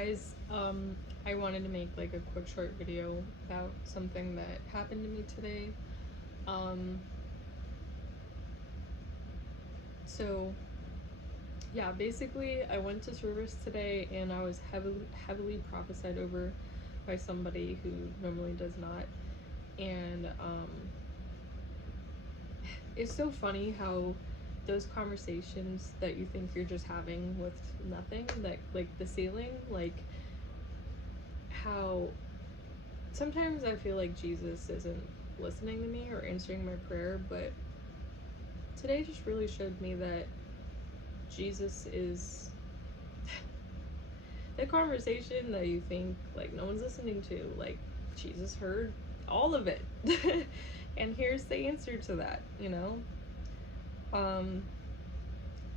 guys, I wanted to make like a quick short video about something that happened to me today. Um, so yeah, basically I went to service today and I was heavily prophesied over by somebody who normally does not. And it's so funny how those conversations that you think you're just having with nothing, that like the ceiling, like how sometimes I feel like Jesus isn't listening to me or answering my prayer, but today just really showed me that Jesus is the conversation that you think like no one's listening to. Like Jesus heard all of it. And here's the answer to that, you know? Um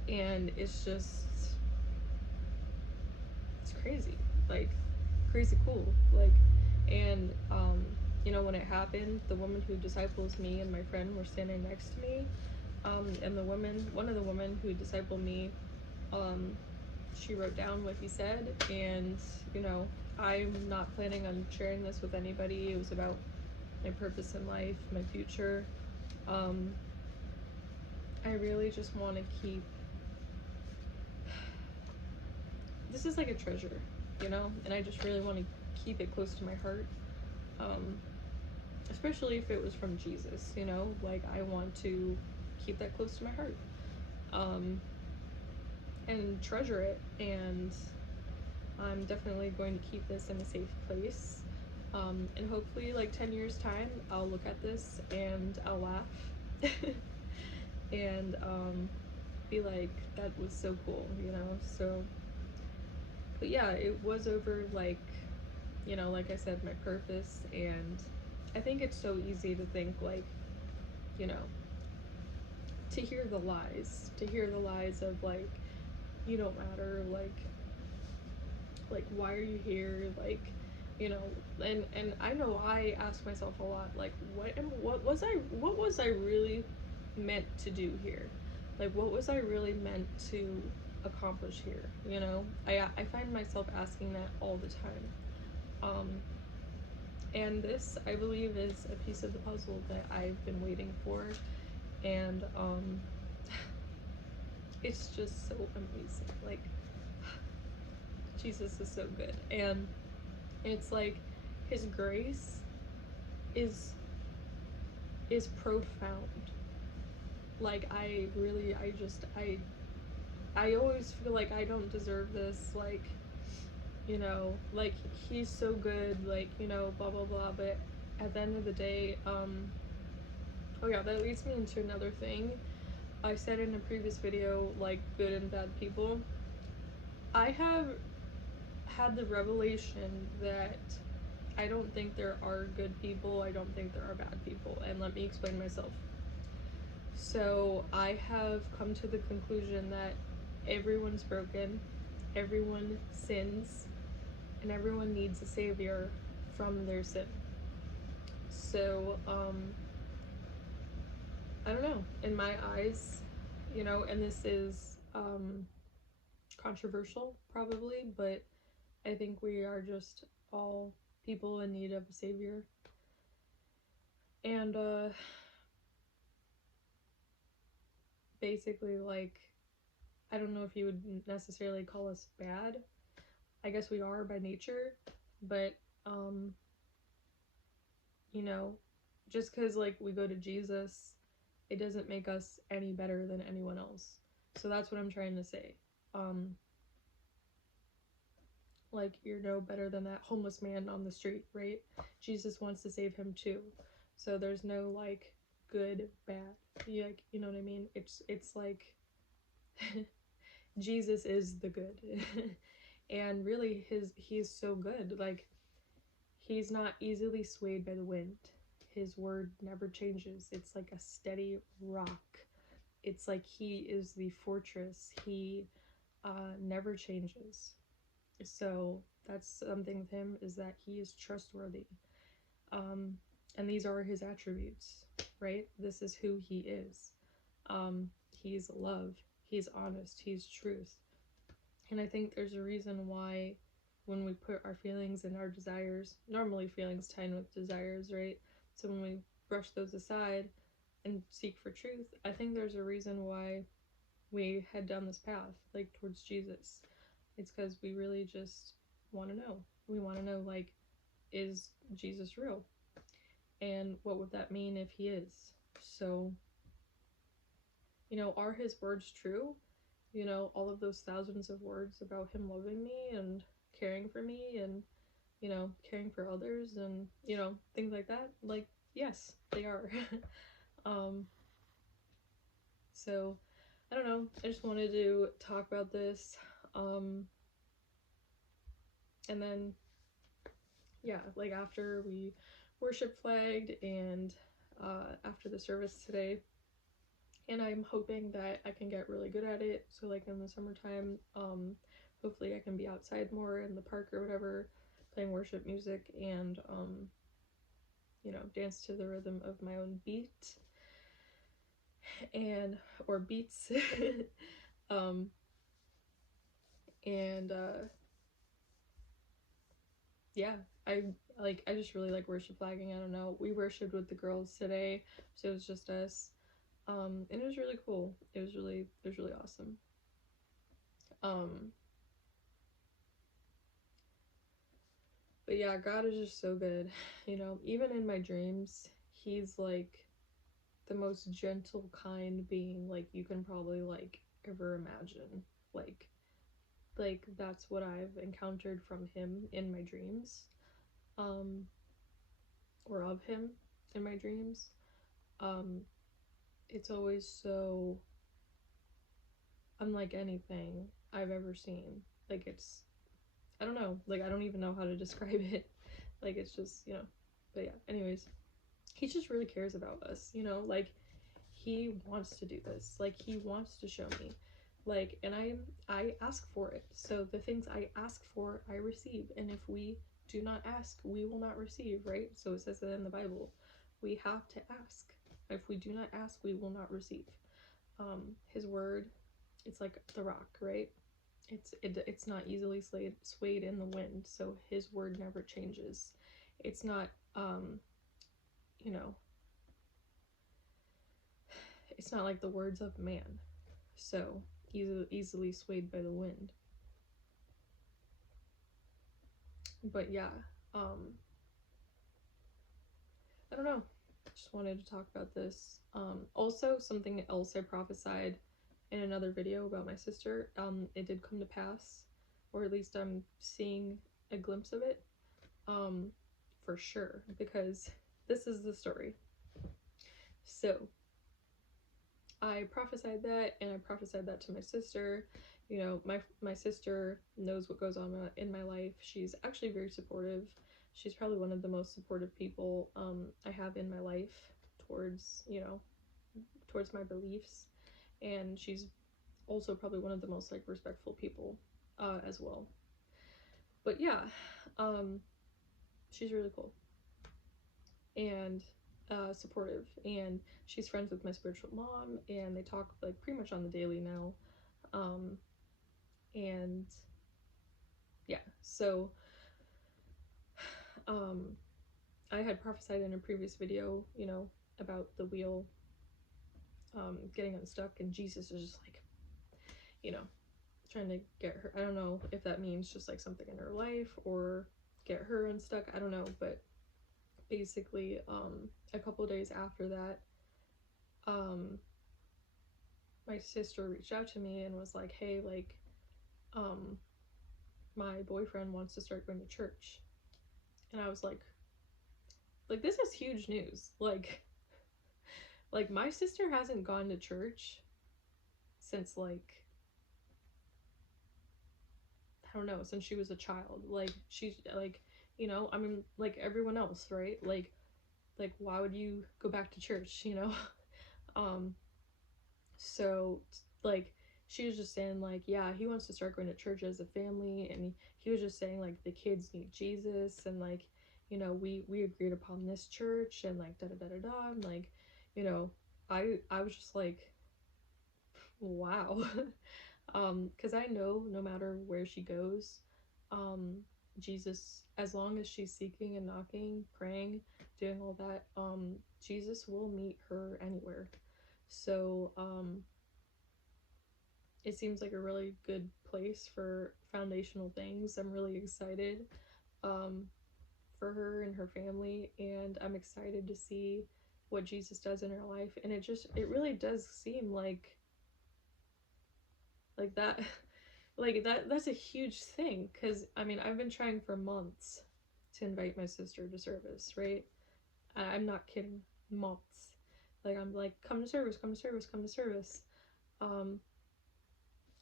and it's crazy. Like crazy cool. Like and when it happened, the woman who disciples me and my friend were standing next to me. And one of the women who discipled me, she wrote down what he said, and I'm not planning on sharing this with anybody. It was about my purpose in life, my future. I really just want to keep this is like a treasure, and I just really want to keep it close to my heart. Especially if it was from Jesus, like I want to keep that close to my heart. And treasure it, and I'm definitely going to keep this in a safe place. And hopefully like 10 years time I'll look at this and I'll laugh and be like, that was so cool, so. But yeah, it was over like like I said, my purpose. And I think it's so easy to think like, to hear the lies of like, you don't matter, like why are you here, like, and I know I ask myself a lot, like what was I really meant to do here, like what was I really meant to accomplish here, I find myself asking that all the time. And this, I believe, is a piece of the puzzle that I've been waiting for. And it's just so amazing. Like, Jesus is so good. And it's like his grace is profound. Like I always feel like I don't deserve this, like, like he's so good, like, blah blah blah. But at the end of the day, oh yeah, that leads me into another thing. I said in a previous video, like, good and bad people. I have had the revelation that I don't think there are good people, I don't think there are bad people, and let me explain myself. So I have come to the conclusion that everyone's broken, everyone sins, and everyone needs a savior from their sin. So I don't know, in my eyes, and this is controversial probably, but I think we are just all people in need of a savior. And basically, like, I don't know if you would necessarily call us bad. I guess we are by nature, but just because like we go to Jesus, it doesn't make us any better than anyone else. So that's what I'm trying to say. Like, you're no better than that homeless man on the street, right? Jesus wants to save him too. So there's no like good, bad. Like, you know what I mean? It's like Jesus is the good. And really he's so good. Like, he's not easily swayed by the wind. His word never changes. It's like a steady rock. It's like he is the fortress. He never changes. So that's something with him, is that he is trustworthy. And these are his attributes, right? This is who he is. He's love. He's honest. He's truth. And I think there's a reason why when we put our feelings and our desires, normally feelings tie in with desires, right? So when we brush those aside and seek for truth, I think there's a reason why we head down this path, like towards Jesus. It's because we really just want to know. We want to know, like, is Jesus real? And what would that mean if he is? So, you know, are his words true? You know, all of those thousands of words about him loving me and caring for me and, you know, caring for others and, you know, things like that. Like, yes, they are. um, so, I don't know. I just wanted to talk about this. And then, yeah, like after we worship flagged and after the service today, and I'm hoping that I can get really good at it. So like in the summertime, hopefully I can be outside more in the park or whatever, playing worship music and you know, dance to the rhythm of my own beat and or beats. um and yeah, I just really like worship flagging. I don't know. We worshiped with the girls today, so it was just us. And it was really cool. It was really awesome. Um But yeah, God is just so good. You know, even in my dreams, he's like the most gentle, kind being like you can probably like ever imagine. Like that's what I've encountered from him in my dreams. Um or of him in my dreams. Um it's always so unlike anything I've ever seen. Like it's I don't know, like I don't even know how to describe it. Like it's just, you know. But yeah, anyways, he just really cares about us, you know, like he wants to do this, like he wants to show me, like, and I ask for it. So the things I ask for I receive, and if we do not ask we will not receive, right? So it says that in the Bible. We have to ask. If we do not ask we will not receive. His word, it's like the rock, right? It's not easily swayed in the wind, so his word never changes. It's not you know, it's not like the words of man, so easily swayed by the wind. But yeah, I don't know. Just wanted to talk about this. Also, something else I prophesied in another video about my sister. It did come to pass, or at least I'm seeing a glimpse of it. For sure, because this is the story. So I prophesied that, and I prophesied that to my sister. You know, my sister knows what goes on in my life. She's actually very supportive. She's probably one of the most supportive people I have in my life towards, you know, towards my beliefs. And she's also probably one of the most like respectful people as well. But yeah, she's really cool and supportive, and she's friends with my spiritual mom, and they talk like pretty much on the daily now. Um, and yeah, so um, I had prophesied in a previous video, you know, about the wheel getting unstuck, and Jesus is just like, you know, trying to get her. I don't know if that means just like something in her life or get her unstuck. I don't know, but basically, a couple days after that, um, my sister reached out to me and was like, "Hey, like, um, my boyfriend wants to start going to church," and I was like this is huge news. Like my sister hasn't gone to church since like I don't know, since she was a child. Like she's like, you know, I mean like everyone else, right? Like why would you go back to church, you know? um so like she was just saying like, yeah, he wants to start going to church as a family, and he was just saying like the kids need Jesus, and like, you know, we agreed upon this church, and like da da da da da. And like, you know, I was just like, wow. Because I know no matter where she goes, Jesus, as long as she's seeking and knocking, praying, doing all that, Jesus will meet her anywhere. So it seems like a really good place for foundational things. I'm really excited for her and her family, and I'm excited to see what Jesus does in her life. And it really does seem like that that's a huge thing, because I mean, I've been trying for months to invite my sister to service, right? I'm not kidding, months. Like, I'm like, come to service, come to service, come to service. And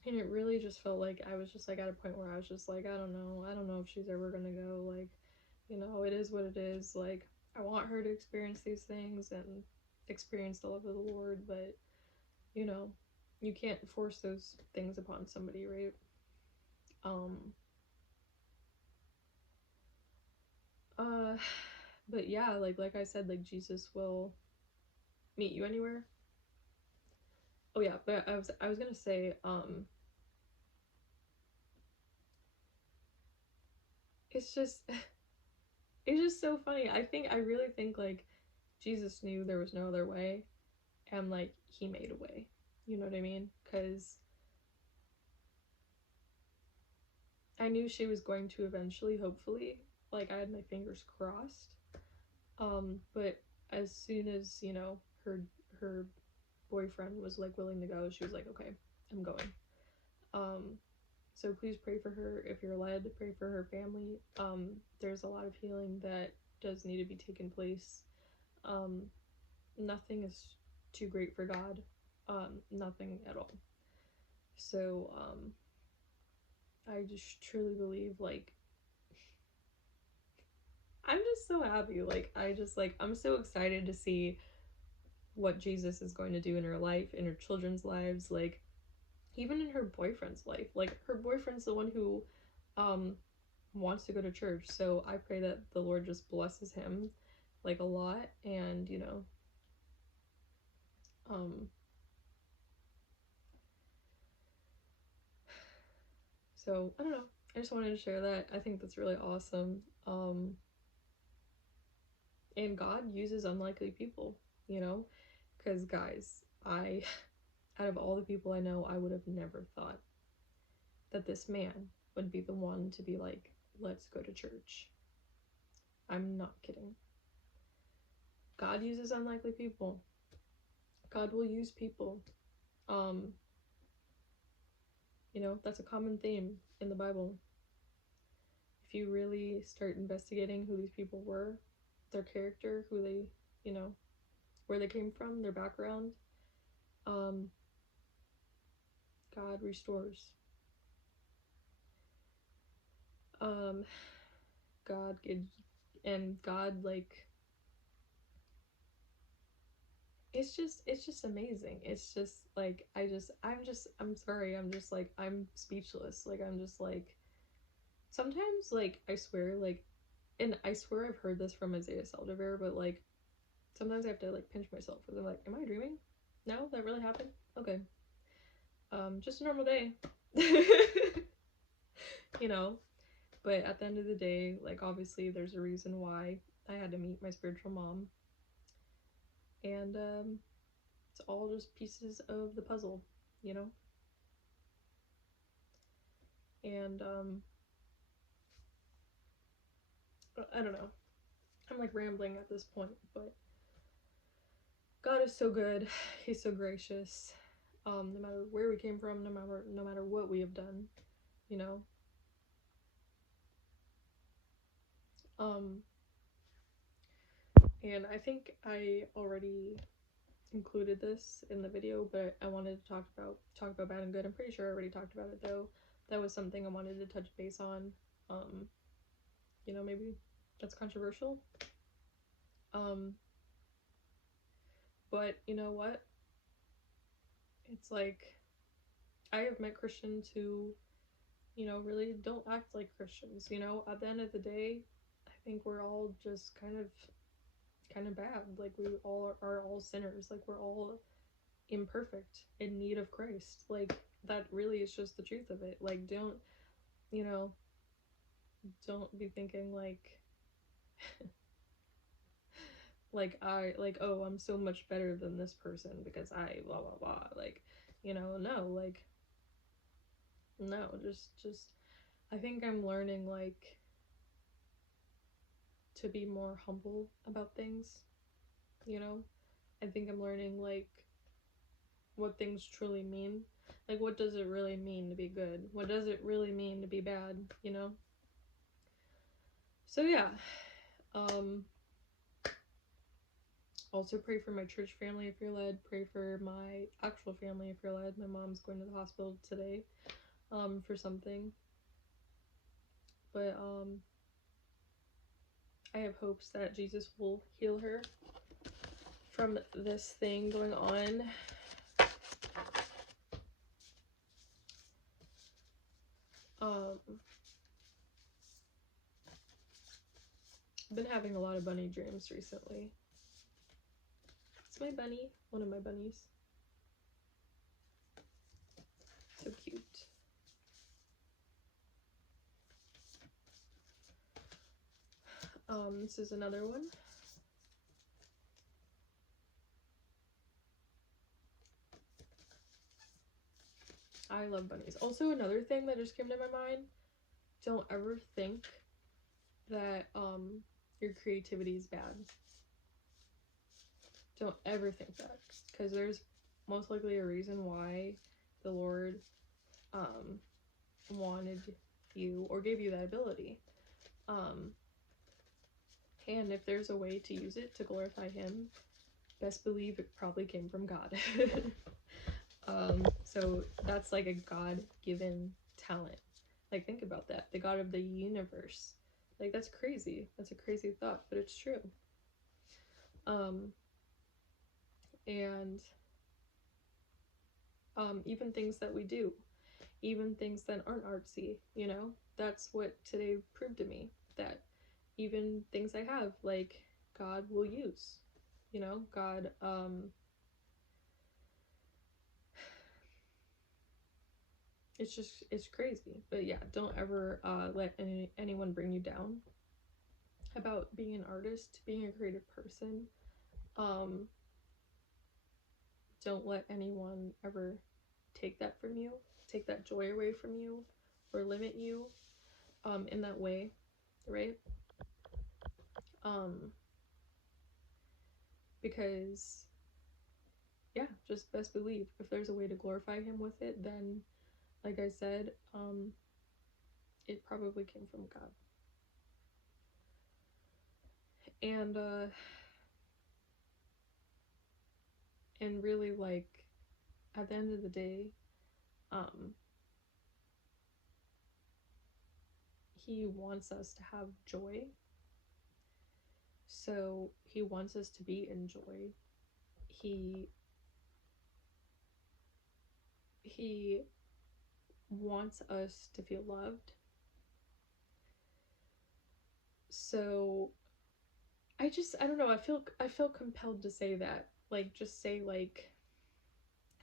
it really just felt like I was just like at a point where I was just like, I don't know if she's ever gonna go. Like, it is what it is. Like, I want her to experience these things and experience the love of the Lord, but you can't force those things upon somebody, right? Uh, but yeah, like I said, like, Jesus will meet you anywhere. Oh yeah, but I was gonna say, it's just it's just so funny. I really think like Jesus knew there was no other way, and like he made a way. You know what I mean? Because I knew she was going to eventually, hopefully. Like, I had my fingers crossed. But as soon as, her boyfriend was like willing to go, she was like, okay, I'm going. So please pray for her if you're led, pray for her family. There's a lot of healing that does need to be taken place. Nothing is too great for God. Nothing at all. So, I just truly believe, like, I'm just so happy. Like, I'm so excited to see what Jesus is going to do in her life, in her children's lives, like, even in her boyfriend's life. Like, her boyfriend's the one who wants to go to church, so I pray that the Lord just blesses him, like, a lot, and, so, I don't know. I just wanted to share that. I think that's really awesome. And God uses unlikely people, because, guys, out of all the people I know, I would have never thought that this man would be the one to be like, let's go to church. I'm not kidding. God uses unlikely people. God will use people. That's a common theme in the Bible. If you really start investigating who these people were, their character, who they, where they came from, their background, God restores. God gives, and God, like, it's just amazing. It's just like, I'm sorry, I'm just like, I'm speechless. Like, I'm just like, sometimes, like, I swear, like, and I swear I've heard this from Isaiah Saldivar, but like, sometimes I have to like pinch myself because I'm like, am I dreaming? No, that really happened? Okay. Just a normal day. you know but at the end of the day, like, obviously there's a reason why I had to meet my spiritual mom, and it's all just pieces of the puzzle, you know and I don't know, I'm like rambling at this point, but God is so good. He's so gracious. No matter where we came from, no matter what we have done, you know and I think I already included this in the video, but I wanted to talk about bad and good. I'm pretty sure I already talked about it, though. That was something I wanted to touch base on. Maybe that's controversial. But you know what? It's like, I have met Christians who, really don't act like Christians. At the end of the day, I think we're all just kind of bad. Like, we all are all sinners. Like, we're all imperfect, in need of Christ. Like, that really is just the truth of it. Like, don't, you know don't be thinking like like I like, oh, I'm so much better than this person because I blah blah blah. Like, no, like no, just I think I'm learning like to be more humble about things, you know? I think I'm learning like what things truly mean. Like, what does it really mean to be good? What does it really mean to be bad, you know? So yeah. Also pray for my church family if you're led. Pray for my actual family if you're led. My mom's going to the hospital today for something. But I have hopes that Jesus will heal her from this thing going on. I've been having a lot of bunny dreams recently. It's my bunny, one of my bunnies. So cute. This is another one. I love bunnies. Also, another thing that just came to my mind, don't ever think that your creativity is bad. Don't ever think that, because there's most likely a reason why the Lord wanted you or gave you that ability. And if there's a way to use it to glorify him, best believe it probably came from God. So that's like a God-given talent. Like, think about that. The God of the universe. Like, that's crazy. That's a crazy thought, but it's true. And even things that we do, even things that aren't artsy, that's what today proved to me, that even things I have, like, God will use, God, it's crazy. But yeah, don't ever let anyone bring you down about being an artist, being a creative person. Don't let anyone ever take that from you, take that joy away from you, or limit you in that way, right? Because yeah, just best believe if there's a way to glorify him with it, then like I said, it probably came from God. And really, like, at the end of the day, he wants us to have joy. So he wants us to be in joy. He wants us to feel loved. So I don't know, I feel compelled to say that. Like, just say, like,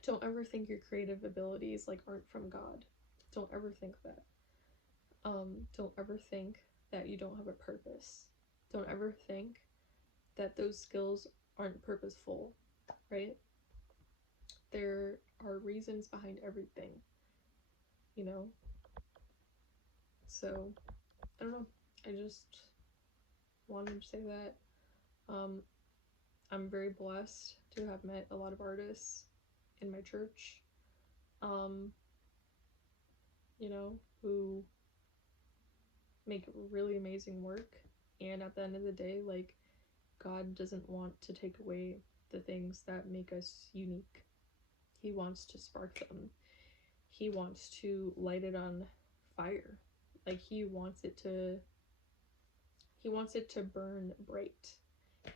don't ever think your creative abilities, like, aren't from God. Don't ever think that. Don't ever think that you don't have a purpose. Don't ever think that those skills aren't purposeful, right? There are reasons behind everything, So, I don't know. I just wanted to say that. I'm very blessed to have met a lot of artists in my church, who make really amazing work. And at the end of the day, like, God doesn't want to take away the things that make us unique. He wants to spark them. He wants to light it on fire. Like, he wants it to burn bright,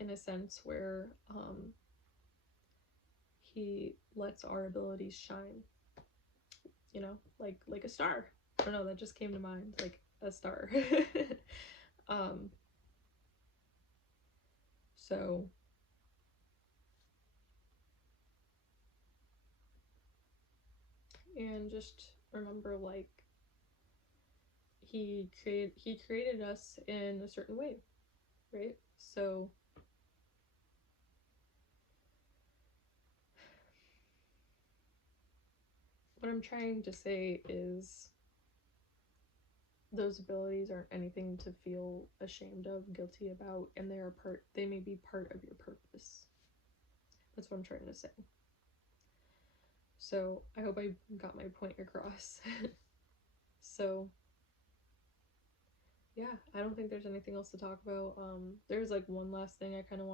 in a sense where he lets our abilities shine, like a star. I don't know, that just came to mind, like a star. So and just remember, like, he created us in a certain way, right? So what I'm trying to say is those abilities aren't anything to feel ashamed of, guilty about, and they may be part of your purpose. That's what I'm trying to say. So I hope I got my point across. So yeah, I don't think there's anything else to talk about. There's like one last thing I kind of want